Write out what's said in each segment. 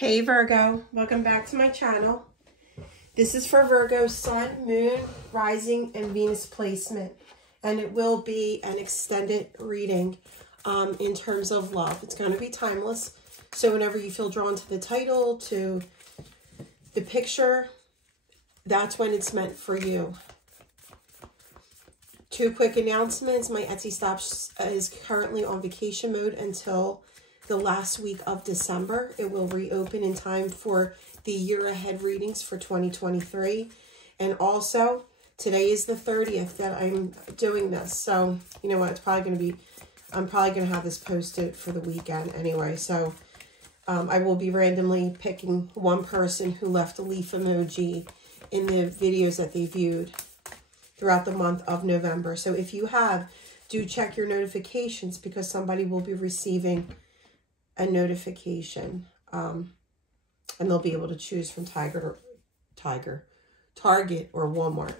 Hey Virgo, welcome back to my channel. This is for Virgo Sun, Moon, Rising, and Venus placement. And it will be an extended reading in terms of love. It's going to be timeless. So whenever you feel drawn to the title, to the picture, that's when it's meant for you. Two quick announcements. My Etsy shop is currently on vacation mode until the last week of December. It will reopen in time for the year ahead readings for 2023. And also, today is the 30th that I'm doing this. So, you know what, it's probably going to be, I'm probably going to have this posted for the weekend anyway. So, I will be randomly picking one person who left a leaf emoji in the videos that they viewed throughout the month of November. So if you have, do check your notifications because somebody will be receiving a notification. And they'll be able to choose from Target or Walmart.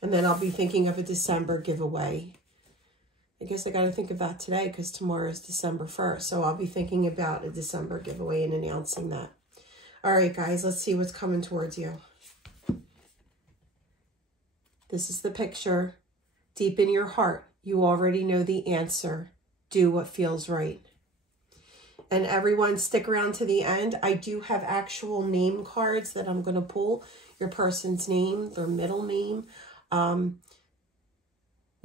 And then I'll be thinking of a December giveaway. I guess I got to think of that today because tomorrow is December 1st. So I'll be thinking about a December giveaway and announcing that. All right, guys, let's see what's coming towards you. This is the picture. Deep in your heart, you already know the answer. Do what feels right. And everyone, stick around to the end. I do have actual name cards that I'm going to pull. Your person's name, their middle name. You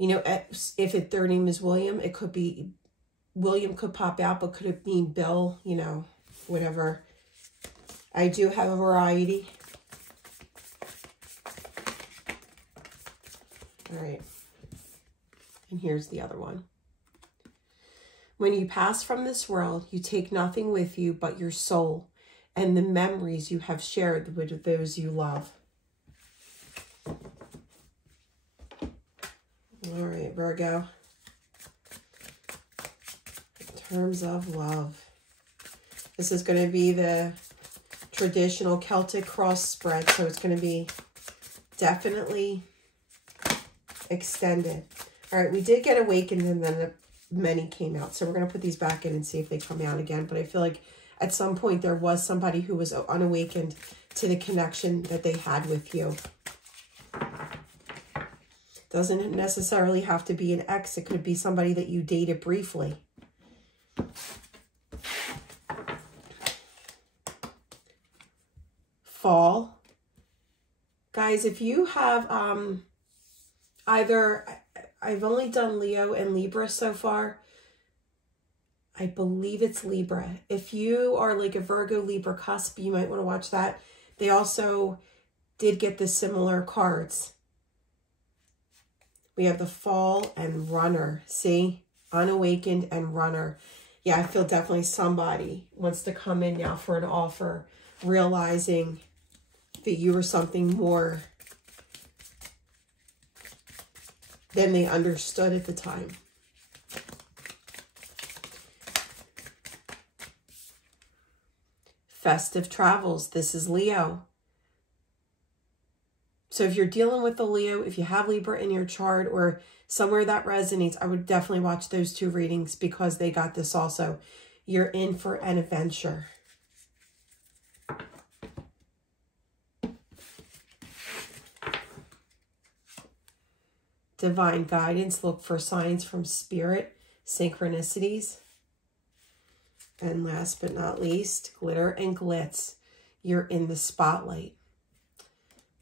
know, if their name is William, it could be, William could pop out, but could it mean Bill, you know, whatever. I do have a variety. All right. And here's the other one. When you pass from this world, you take nothing with you but your soul and the memories you have shared with those you love. All right, Virgo. In terms of love, this is going to be the traditional Celtic cross spread, so it's going to be definitely extended. All right, we did get awakened and then the many came out, so we're going to put these back in and see if they come out again. But I feel like at some point there was somebody who was unawakened to the connection that they had with you. Doesn't necessarily have to be an ex. It could be somebody that you dated briefly. Fall. Guys, if you have either, I've only done Leo and Libra so far. I believe it's Libra. If you are like a Virgo Libra cusp, you might want to watch that. They also did get the similar cards. We have the Fall and Runner. See? Unawakened and Runner. Yeah, I feel definitely somebody wants to come in now for an offer, realizing that you were something more than they understood at the time. Festive travels. This is Leo. So if you're dealing with the Leo, if you have Libra in your chart or somewhere that resonates, I would definitely watch those two readings because they got this also. You're in for an adventure. Divine guidance. Look for signs from spirit, synchronicities. And last but not least, glitter and glitz. You're in the spotlight.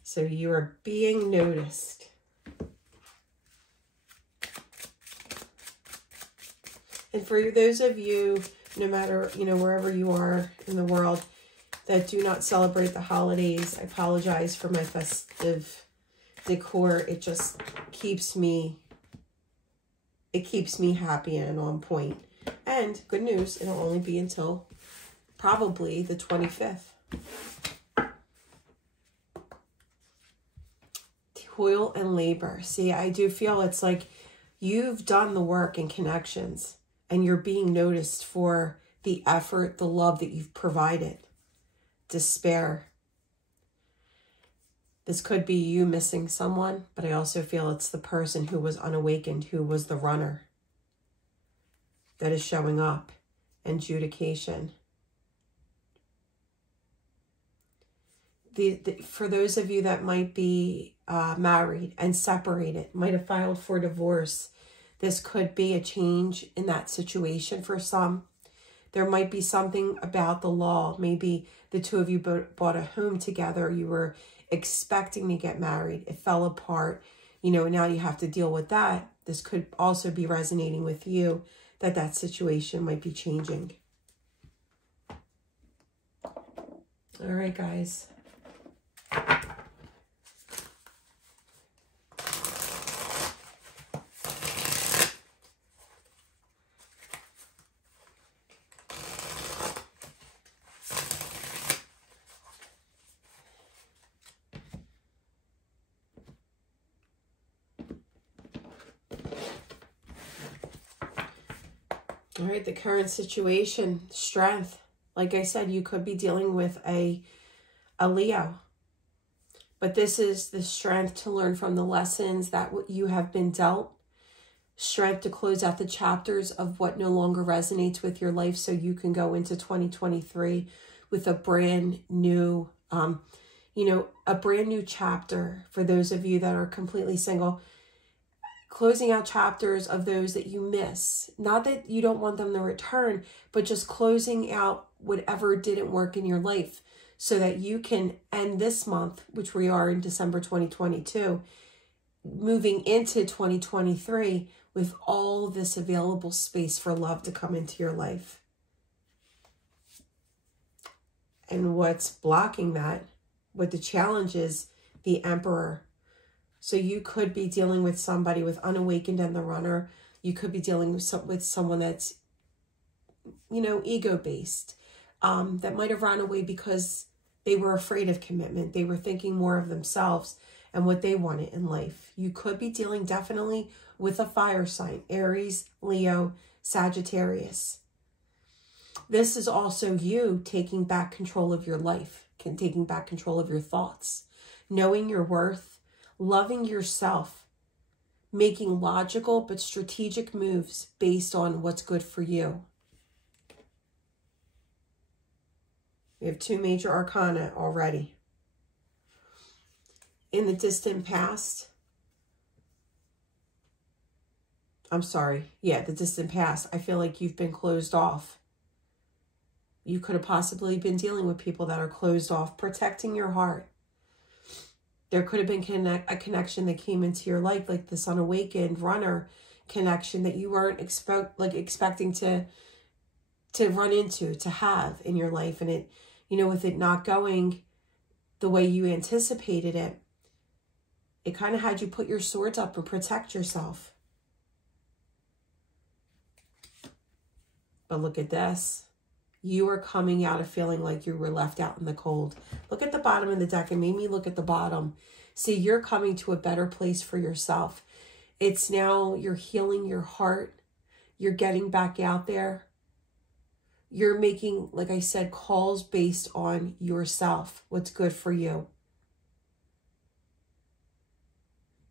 So you are being noticed. And for those of you, no matter, you know, wherever you are in the world, that do not celebrate the holidays, I apologize for my festive decor. It just keeps me, happy and on point. And good news, it'll only be until probably the 25th. Toil and labor. See, I do feel it's like you've done the work and connections and you're being noticed for the effort, the love that you've provided. Despair. This could be you missing someone, but I also feel it's the person who was unawakened, who was the runner, that is showing up. And adjudication. for those of you that might be married and separated, might have filed for divorce, this could be a change in that situation for some. There might be something about the law. Maybe the two of you bought a home together. You were expecting to get married. It fell apart. You know, now you have to deal with that. This could also be resonating with you, that that situation might be changing. All right, guys. All right, the current situation, strength. Like I said, you could be dealing with a Leo. But this is the strength to learn from the lessons that you have been dealt. Strength to close out the chapters of what no longer resonates with your life so you can go into 2023 with a brand new, a brand new chapter for those of you that are completely single. Closing out chapters of those that you miss. Not that you don't want them to return, but just closing out whatever didn't work in your life so that you can end this month, which we are in December 2022, moving into 2023 with all this available space for love to come into your life. And what's blocking that, what the challenge is, the Emperor. So you could be dealing with somebody with unawakened and the runner. You could be dealing with someone that's, ego-based, that might have run away because they were afraid of commitment. They were thinking more of themselves and what they wanted in life. You could be dealing definitely with a fire sign, Aries, Leo, Sagittarius. This is also you taking back control of your life, taking back control of your thoughts, knowing your worth, loving yourself, making logical but strategic moves based on what's good for you. We have 2 major arcana already. In the distant past, the distant past, I feel like you've been closed off. You could have possibly been dealing with people that are closed off, protecting your heart. There could have been a connection that came into your life, like this unawakened runner connection that you weren't expecting to run into, to have in your life. And it, with it not going the way you anticipated it, it kind of had you put your swords up and protect yourself. But look at this. You are coming out of feeling like you were left out in the cold. Look at the bottom of the deck. It made me look at the bottom. See, you're coming to a better place for yourself. It's now you're healing your heart. You're getting back out there. You're making, like I said, calls based on yourself. What's good for you.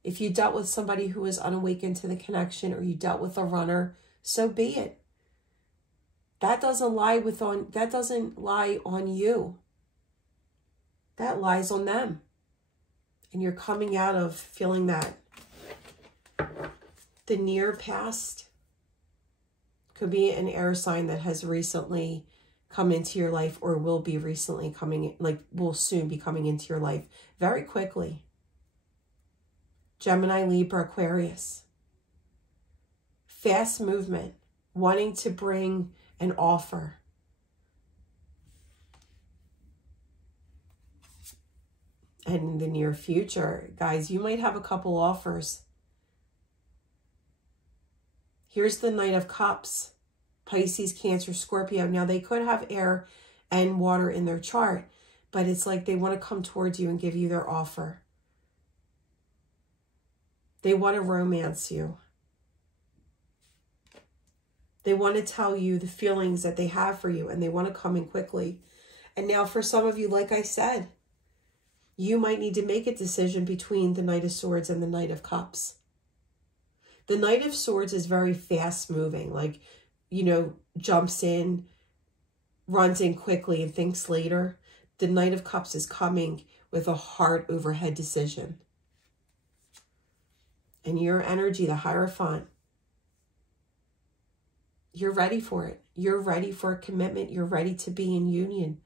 If you dealt with somebody who was unawakened to the connection, or you dealt with a runner, so be it. That doesn't lie on you. That lies on them. And you're coming out of feeling that. The near past could be an air sign that has recently come into your life, or will be recently coming, will soon be coming into your life very quickly. Gemini, Libra, Aquarius. Fast movement, wanting to bring an offer. And in the near future, guys, you might have a couple offers. Here's the Knight of Cups, Pisces, Cancer, Scorpio. Now, they could have air and water in their chart, but it's like they want to come towards you and give you their offer. They want to romance you. They want to tell you the feelings that they have for you, and they want to come in quickly. And now for some of you, like I said, you might need to make a decision between the Knight of Swords and the Knight of Cups. The Knight of Swords is very fast moving, jumps in, runs in quickly and thinks later. The Knight of Cups is coming with a heart over head decision. And your energy, the Hierophant, you're ready for it. You're ready for a commitment. You're ready to be in union.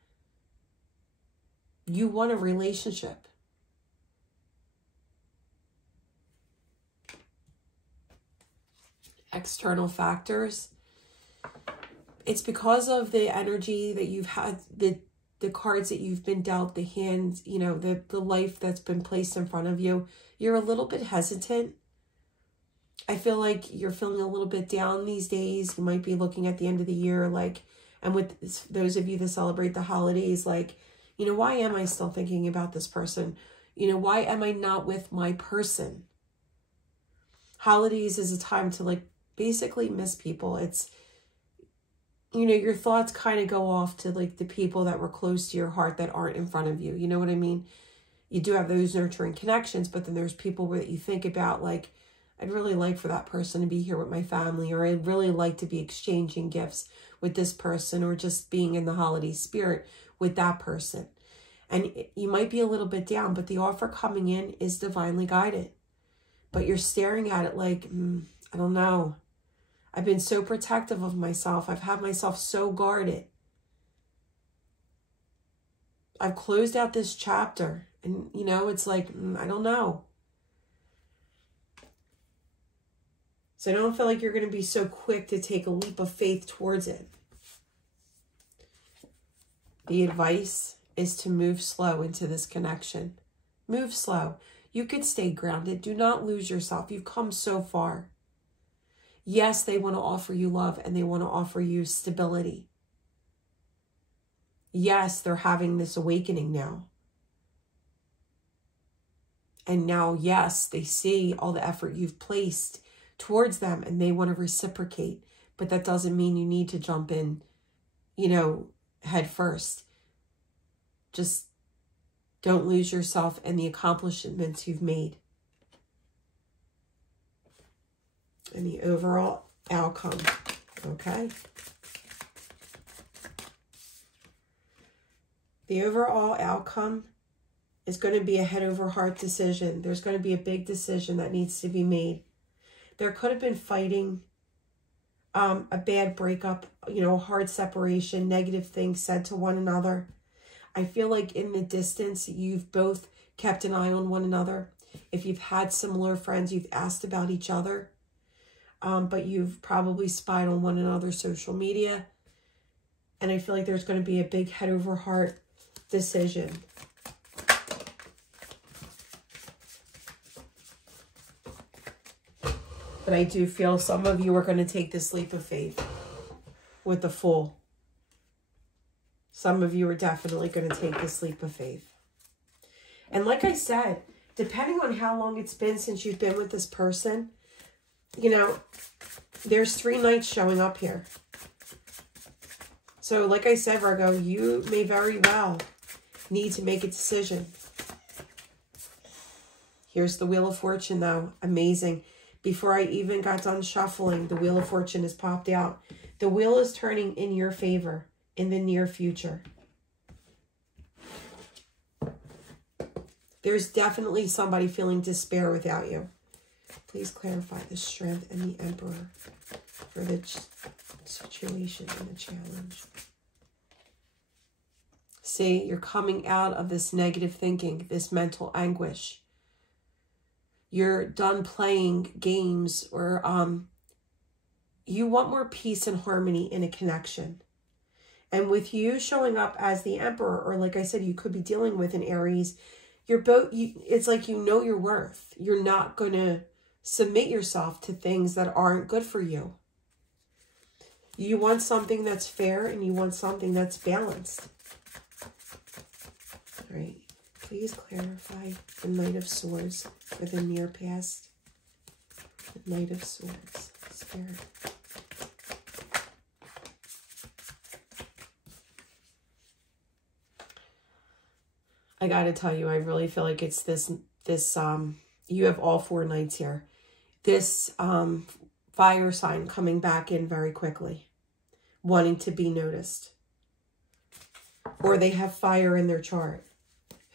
You want a relationship. External factors. It's because of the energy that you've had, the cards that you've been dealt, the hands, you know, the life that's been placed in front of you. You're a little bit hesitant. I feel like you're feeling a little bit down these days. You might be looking at the end of the year, like, and with those of you that celebrate the holidays, like, you know, why am I still thinking about this person? You know, why am I not with my person? Holidays is a time to, like, basically miss people. It's, you know, your thoughts kind of go off to, like, the people that were close to your heart that aren't in front of you. You know what I mean? You do have those nurturing connections, but then there's people that you think about, like, I'd really like for that person to be here with my family, or I'd really like to be exchanging gifts with this person, or just being in the holiday spirit with that person. And you might be a little bit down, but the offer coming in is divinely guided. But you're staring at it like, I don't know. I've been so protective of myself. I've had myself so guarded. I've closed out this chapter, and, you know, it's like, I don't know. So I don't feel like you're going to be so quick to take a leap of faith towards it. The advice is to move slow into this connection. Move slow. You could stay grounded. Do not lose yourself. You've come so far. Yes, they want to offer you love, and they want to offer you stability. Yes, they're having this awakening now. And now, yes, they see all the effort you've placed towards them, and they want to reciprocate. But that doesn't mean you need to jump in, you know, head first. Just don't lose yourself and the accomplishments you've made. And the overall outcome, okay? The overall outcome is going to be a head over heart decision. There's going to be a big decision that needs to be made. There could have been fighting, a bad breakup, you know, a hard separation, negative things said to one another. I feel like in the distance, you've both kept an eye on one another. If you've had similar friends, you've asked about each other, but you've probably spied on one another's social media. And I feel like there's going to be a big head over heart decision. But I do feel some of you are going to take this leap of faith with the Fool. Some of you are definitely going to take this leap of faith. And like I said, depending on how long it's been since you've been with this person, you know, there's 3 knights showing up here. So like I said, Virgo, you may very well need to make a decision. Here's the Wheel of Fortune, though. Amazing. Before I even got done shuffling, the Wheel of Fortune has popped out. The wheel is turning in your favor in the near future. There's definitely somebody feeling despair without you. Please clarify the Strength and the Emperor for the situation and the challenge. See, you're coming out of this negative thinking, this mental anguish. You're done playing games, or you want more peace and harmony in a connection. And with you showing up as the Emperor, or like I said, you could be dealing with an Aries, you're both, it's like you know your worth. You're not going to submit yourself to things that aren't good for you. You want something that's fair, and you want something that's balanced. All right. Please clarify the Knight of Swords for the near past. The Knight of Swords, Spirit. I got to tell you, I really feel like it's this, you have all 4 knights here. This fire sign coming back in very quickly, wanting to be noticed. Or they have fire in their chart.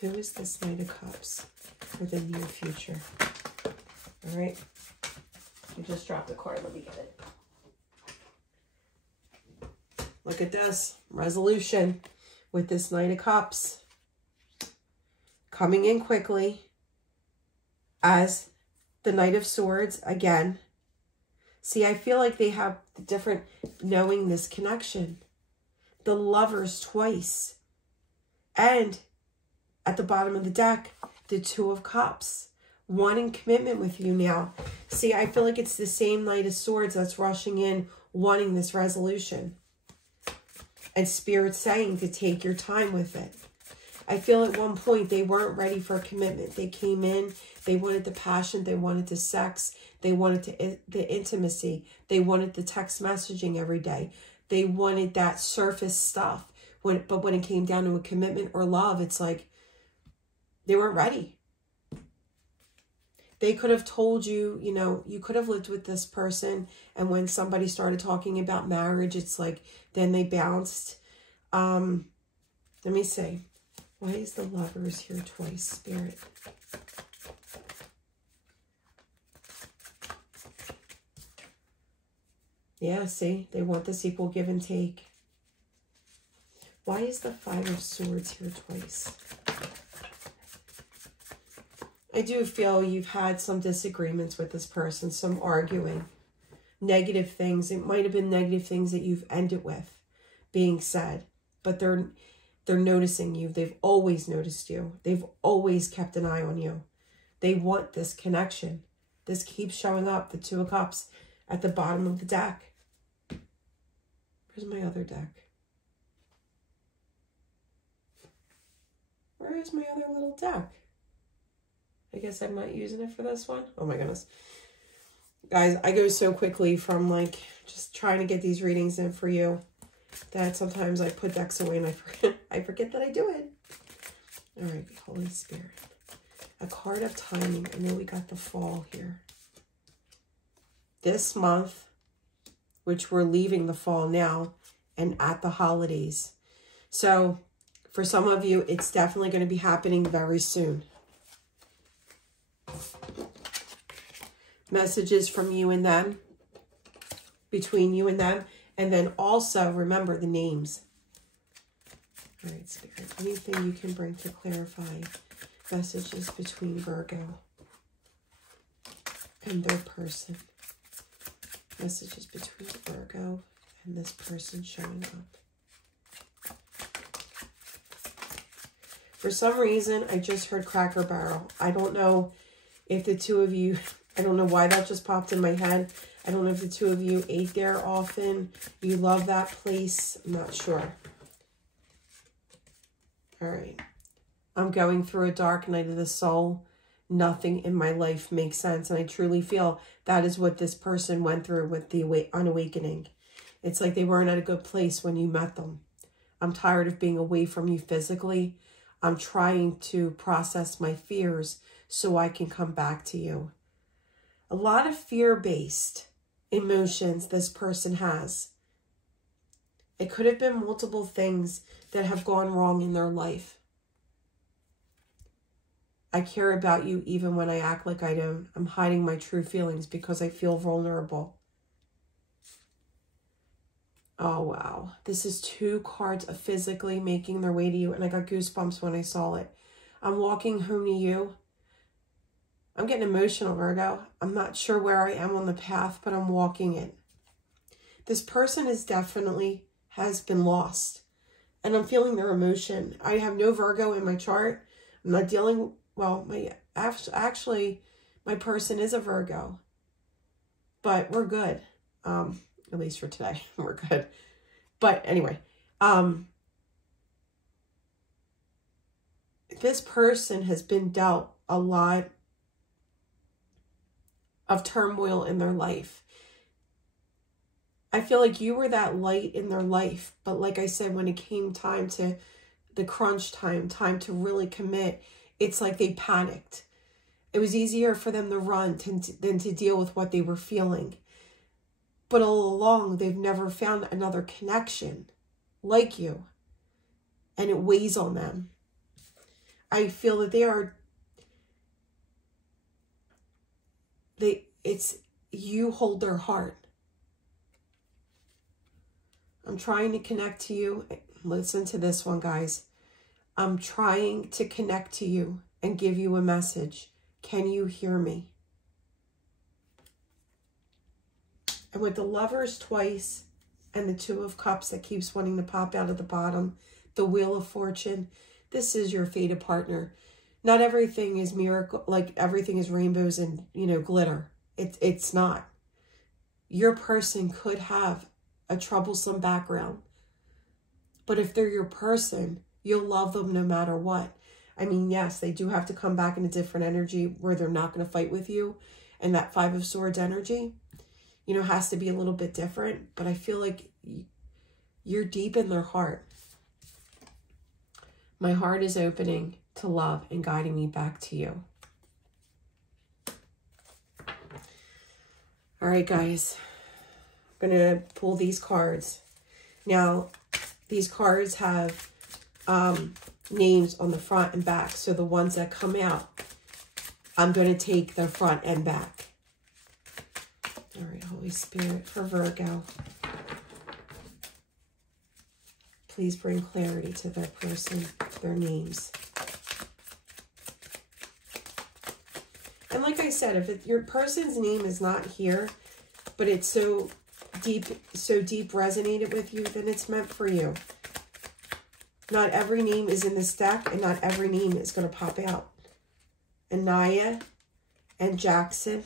Who is this Knight of Cups for the near future? All right. I just dropped the card. Let me get it. Look at this. Resolution with this Knight of Cups. Coming in quickly as the Knight of Swords again. See, I feel like they have the different, knowing this connection. The Lovers twice. And at the bottom of the deck, the Two of Cups. Wanting commitment with you now. See, I feel like it's the same Knight of Swords that's rushing in, wanting this resolution. And Spirit saying to take your time with it. I feel at one point they weren't ready for a commitment. They came in, they wanted the passion, they wanted the sex, they wanted the intimacy, they wanted the text messaging every day. They wanted that surface stuff. But when it came down to a commitment or love, it's like they weren't ready. They could have told you, you know, you could have lived with this person, and when somebody started talking about marriage, it's like then they bounced. Let me see. Why is the Lovers here twice, Spirit? Yeah, see, they want this equal give and take. Why is the Five of Swords here twice? I do feel you've had some disagreements with this person, some arguing, negative things. It might have been negative things that you've ended with being said, but they're noticing you. They've always noticed you. They've always kept an eye on you. They want this connection. This keeps showing up, the Two of Cups at the bottom of the deck. Where's my other deck? Where is my other little deck? I guess I'm not using it for this one. Oh my goodness. Guys, I go so quickly from like just trying to get these readings in for you that sometimes I put decks away and I forget that I do it. All right, Holy Spirit. A card of timing. I know we got the fall here. This month, which we're leaving the fall now, and at the holidays. So for some of you, it's definitely going to be happening very soon. Messages from you and them, between you and them. And then also, remember the names. All right, Spirit, anything you can bring to clarify messages between Virgo and their person. Messages between Virgo and this person showing up. For some reason, I just heard Cracker Barrel. I don't know if the two of you, I don't know why that just popped in my head. I don't know if the two of you ate there often. You love that place. I'm not sure. All right. I'm going through a dark night of the soul. Nothing in my life makes sense. And I truly feel that is what this person went through with the unawakening. It's like they weren't at a good place when you met them. I'm tired of being away from you physically. I'm trying to process my fears so I can come back to you. A lot of fear-based emotions this person has. It could have been multiple things that have gone wrong in their life. I care about you even when I act like I don't. I'm hiding my true feelings because I feel vulnerable. Oh, wow. This is two cards of physically making their way to you, and I got goosebumps when I saw it. I'm walking home to you. I'm getting emotional, Virgo. I'm not sure where I am on the path, but I'm walking it. This person is definitely has been lost, and I'm feeling their emotion. I have no Virgo in my chart. I'm not dealing, well, actually, my person is a Virgo, but we're good. At least for today, we're good. But anyway, this person has been dealt a lot of turmoil in their life. I feel like you were that light in their life, but like I said, when it came time to the crunch time to really commit, it's like they panicked. It was easier for them to run than to deal with what they were feeling. But all along, they've never found another connection like you. And it weighs on them. I feel that you hold their heart. I'm trying to connect to you. Listen to this one, guys. I'm trying to connect to you and give you a message. Can you hear me? And with the Lovers twice and the Two of Cups that keeps wanting to pop out at the bottom, the Wheel of Fortune, this is your fated partner. Not everything is miracle, like everything is rainbows and, you know, glitter. It's not. Your person could have a troublesome background. But if they're your person, you'll love them no matter what. I mean, yes, they do have to come back in a different energy where they're not going to fight with you. And that Five of Swords energy, you know, has to be a little bit different. But I feel like you're deep in their heart. My heart is opening to love and guiding me back to you. All right, guys. I'm going to pull these cards. Now, these cards have names on the front and back. So the ones that come out, I'm going to take the front and back. All right, Holy Spirit, for Virgo, please bring clarity to their person, their names. And like I said, if your person's name is not here, but it's so deep resonated with you, then it's meant for you. Not every name is in this deck, and not every name is going to pop out. Anaya and Jackson,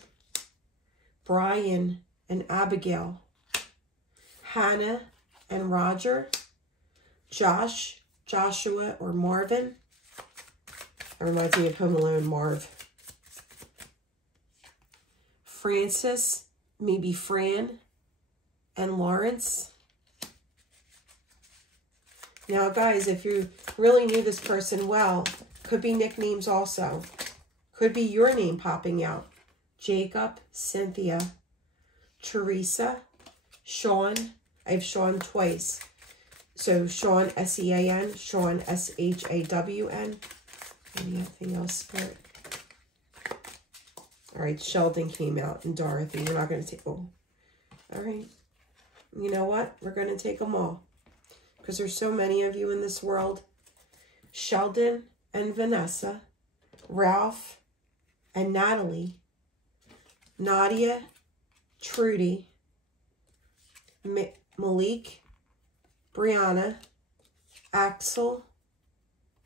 Brian and Abigail, Hannah and Roger, Josh, Joshua or Marvin. That reminds me of Home Alone, Marv. Francis, maybe Fran, and Lawrence. Now, guys, if you really knew this person well, could be nicknames also. Could be your name popping out. Jacob, Cynthia, Teresa, Sean. I have Sean twice. So, Sean, S-E-A-N, Sean, S-H-A-W-N. Anything else, Spirit? All right, Sheldon came out, and Dorothy. You're not going to take... Oh. All right. You know what? We're going to take them all. Because there's so many of you in this world. Sheldon and Vanessa. Ralph and Natalie. Nadia. Trudy. Malik. Brianna. Axel.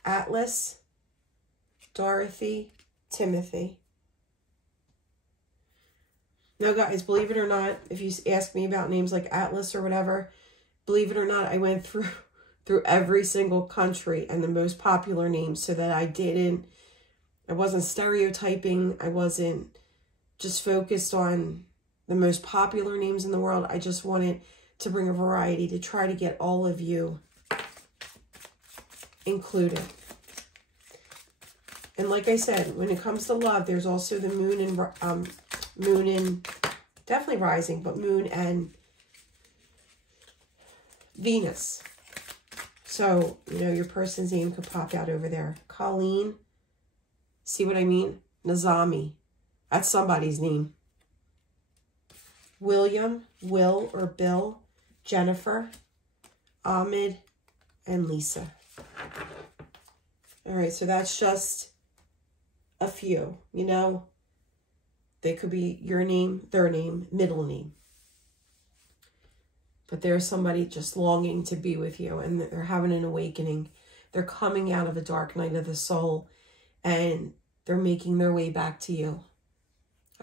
Atlas. Dorothy. Timothy. Now, guys, believe it or not, if you ask me about names like Atlas or whatever, believe it or not, I went through every single country and the most popular names so that I wasn't stereotyping. I wasn't just focused on the most popular names in the world. I just wanted to bring a variety to try to get all of you included. And like I said, when it comes to love, there's also the moon and definitely rising, but moon and Venus. So, you know, your person's name could pop out over there. Colleen. See what I mean? Nazami. That's somebody's name. William, Will or Bill, Jennifer, Ahmed, and Lisa. All right, so that's just a few, you know. They could be your name, their name, middle name. But there's somebody just longing to be with you, and they're having an awakening. They're coming out of a dark night of the soul, and they're making their way back to you.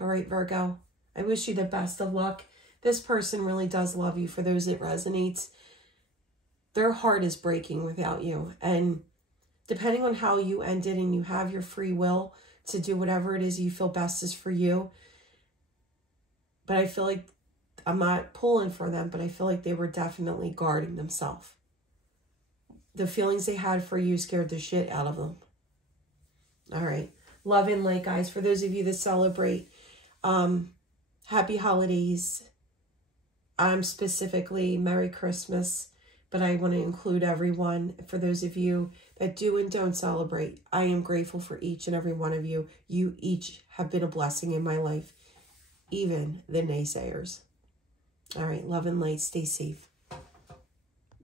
All right, Virgo, I wish you the best of luck. This person really does love you. For those it resonates, their heart is breaking without you. And depending on how you ended, and you have your free will to do whatever it is you feel best is for you. But I feel like, I'm not pulling for them, but I feel like they were definitely guarding themselves. The feelings they had for you scared the shit out of them. All right. Love and light, guys. For those of you that celebrate, happy holidays. Specifically, Merry Christmas, but I want to include everyone. For those of you that do and don't celebrate, I am grateful for each and every one of you. You each have been a blessing in my life, even the naysayers. All right, love and light. Stay safe.